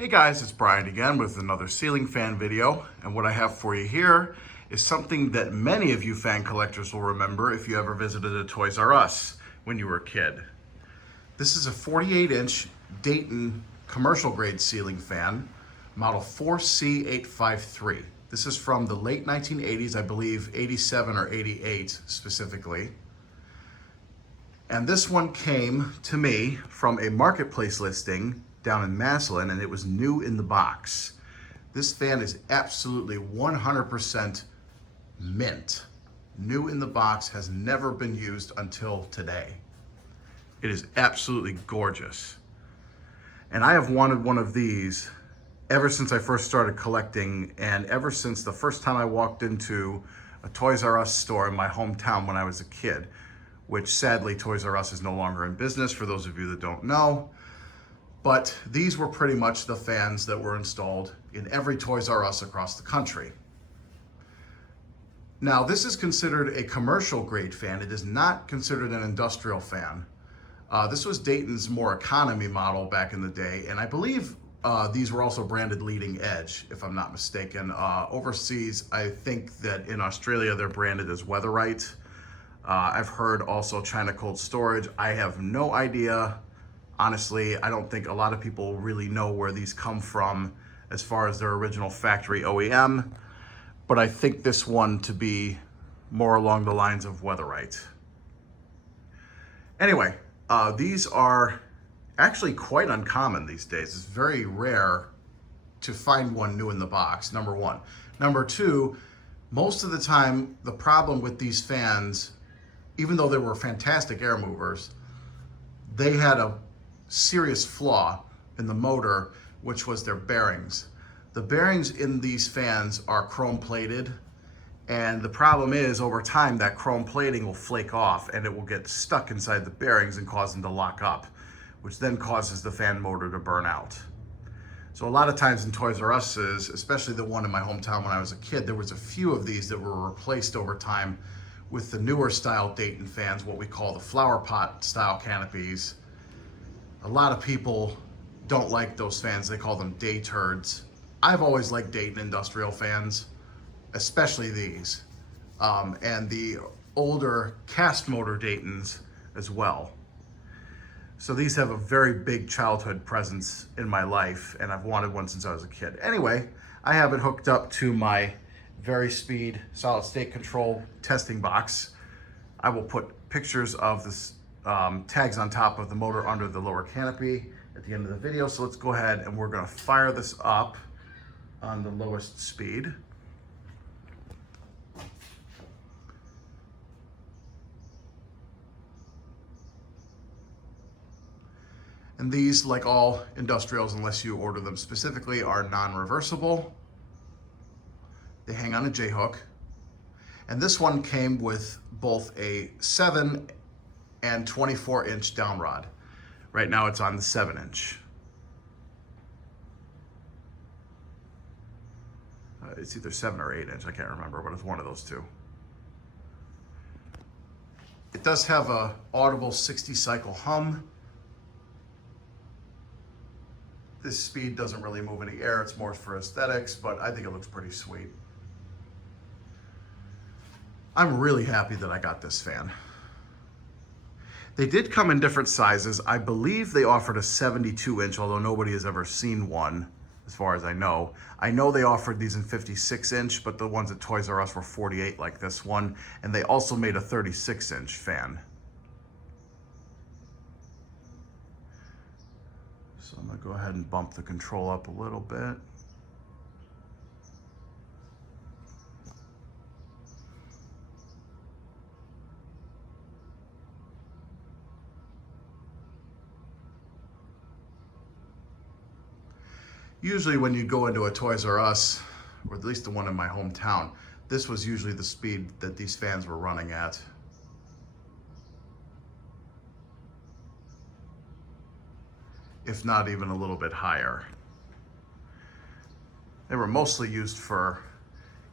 Hey guys, it's Brian again with another ceiling fan video, and what I have for you here is something that many of you fan collectors will remember if you ever visited a Toys R Us when you were a kid. This is a 48-inch Dayton commercial grade ceiling fan, model 4C853. This is from the late 1980s, I believe 87 or 88 specifically. And this one came to me from a marketplace listing down in Massillon, and it was new in the box. This fan is absolutely 100% mint. New in the box, has never been used until today. It is absolutely gorgeous. And I have wanted one of these ever since I first started collecting, and ever since the first time I walked into a Toys R Us store in my hometown when I was a kid, which sadly Toys R Us is no longer in business for those of you that don't know. But these were pretty much the fans that were installed in every Toys R Us across the country. Now, this is considered a commercial grade fan. It is not considered an industrial fan. This was Dayton's more economy model back in the day, and I believe these were also branded leading edge, if I'm not mistaken. Overseas, I think that in Australia they're branded as Weatherite. I've heard also China Cold Storage. I have no idea. Honestly, I don't think a lot of people really know where these come from as far as their original factory OEM, but I think this one to be more along the lines of Weatherite. Anyway, these are actually quite uncommon these days. It's very rare to find one new in the box, number one. Number two, most of the time, the problem with these fans, even though they were fantastic air movers, they had a serious flaw in the motor, which was their bearings. The bearings in these fans are chrome plated, and the problem is over time that chrome plating will flake off and it will get stuck inside the bearings and cause them to lock up, which then causes the fan motor to burn out. So a lot of times in Toys R Us's, especially the one in my hometown when I was a kid, there was a few of these that were replaced over time with the newer style Dayton fans, what we call the flower pot style canopies. A lot of people don't like those fans. They call them day turds. I've always liked Dayton industrial fans, especially these, and the older cast motor Daytons as well. So these have a very big childhood presence in my life, and I've wanted one since I was a kid. Anyway, I have it hooked up to my VariSpeed solid state control testing box. I will put pictures of this tags on top of the motor under the lower canopy at the end of the video. So let's go ahead and we're going to fire this up on the lowest speed. And these, like all industrials, unless you order them specifically, are non-reversible. They hang on a J-hook. And this one came with both a 7 and 24-inch down rod. Right now it's on the 7-inch. It's either 7 or 8-inch, I can't remember, but it's one of those two. It does have a audible 60 cycle hum. This speed doesn't really move any air, it's more for aesthetics, but I think it looks pretty sweet. I'm really happy that I got this fan. They did come in different sizes. I believe they offered a 72-inch, although nobody has ever seen one, as far as I know. I know they offered these in 56-inch, but the ones at Toys R Us were 48 like this one, and they also made a 36-inch fan. So I'm gonna go ahead and bump the control up a little bit. Usually when you go into a Toys R Us, or at least the one in my hometown, this was usually the speed that these fans were running at. If not even a little bit higher. They were mostly used for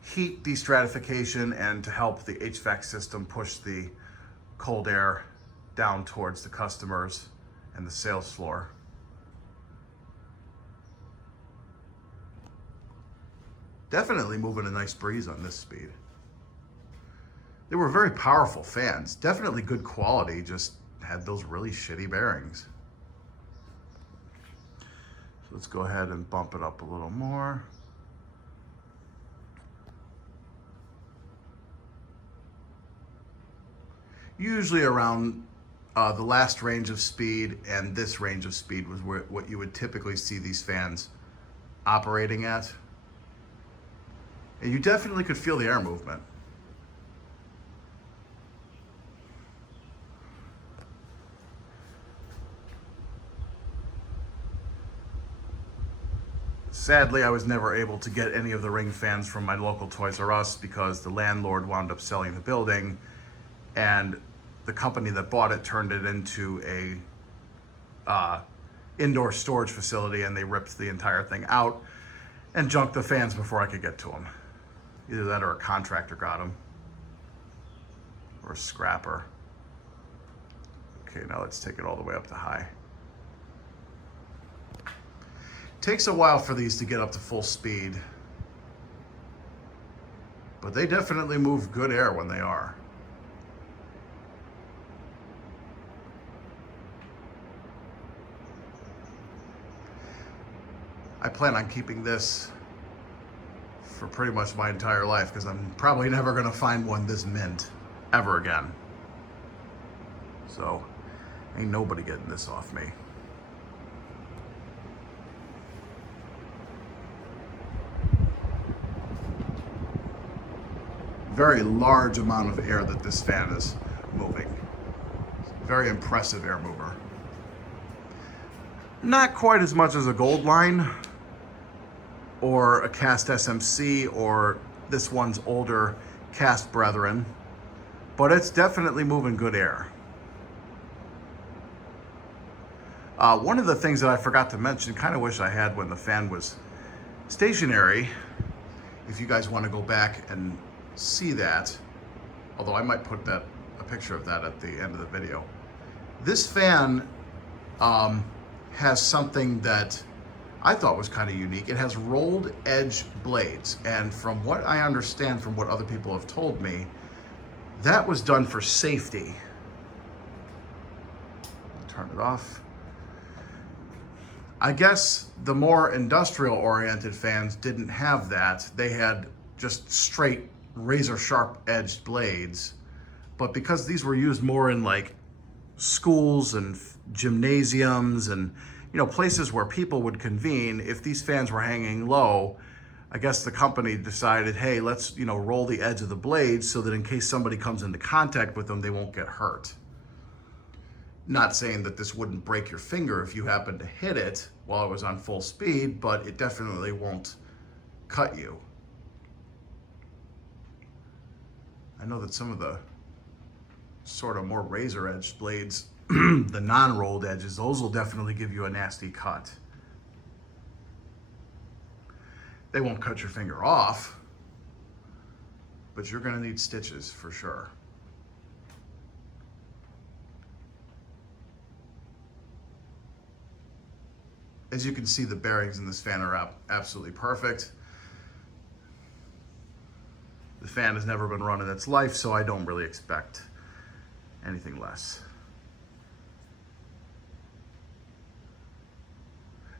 heat destratification and to help the HVAC system push the cold air down towards the customers and the sales floor. Definitely moving a nice breeze on this speed. They were very powerful fans. Definitely good quality, just had those really shitty bearings. So let's go ahead and bump it up a little more. Usually around the last range of speed and this range of speed was what you would typically see these fans operating at. And you definitely could feel the air movement. Sadly, I was never able to get any of the ring fans from my local Toys R Us because the landlord wound up selling the building, and the company that bought it turned it into a indoor storage facility, and they ripped the entire thing out and junked the fans before I could get to them. Either that or a contractor got them, or a scrapper. Okay, now let's take it all the way up to high. Takes a while for these to get up to full speed, but they definitely move good air when they are. I plan on keeping this for pretty much my entire life because I'm probably never going to find one this mint ever again. So ain't nobody getting this off me. Very large amount of air that this fan is moving. Very impressive air mover. Not quite as much as a Gold Line or a Cast SMC or this one's older Cast Brethren, but it's definitely moving good air. One of the things that I forgot to mention, kind of wish I had when the fan was stationary, if you guys want to go back and see that, although I might put a picture of that at the end of the video. This fan has something that I thought was kind of unique. It has rolled edge blades, and from what I understand from what other people have told me, that was done for safety. Turn it off. I guess the more industrial oriented fans didn't have that. They had just straight razor sharp edged blades, but because these were used more in like schools and gymnasiums and places where people would convene, if these fans were hanging low, I guess the company decided, hey, let's roll the edge of the blades so that in case somebody comes into contact with them, they won't get hurt. Not saying that this wouldn't break your finger if you happen to hit it while it was on full speed, but it definitely won't cut you. I know that some of the sort of more razor edged blades, the non-rolled edges, those will definitely give you a nasty cut. They won't cut your finger off, but you're gonna need stitches for sure. As you can see, the bearings in this fan are absolutely perfect. The fan has never been run in its life, so I don't really expect anything less.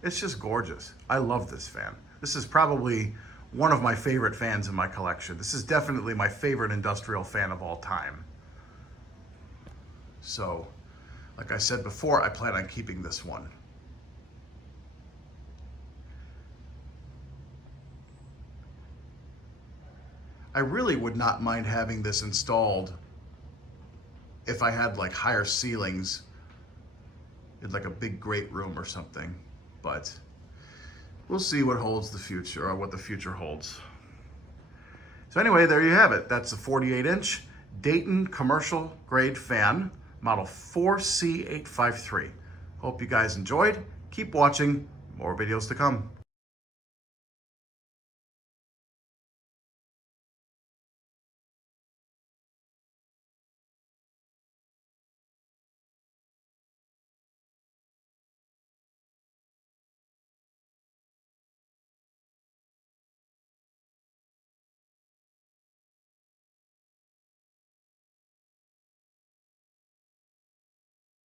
It's just gorgeous. I love this fan. This is probably one of my favorite fans in my collection. This is definitely my favorite industrial fan of all time. So, like I said before, I plan on keeping this one. I really would not mind having this installed if I had like higher ceilings in like a big great room or something, but we'll see what holds the future, or what the future holds. So anyway, there you have it. That's a 48-inch Dayton commercial grade fan, model 4C853. Hope you guys enjoyed. Keep watching, more videos to come.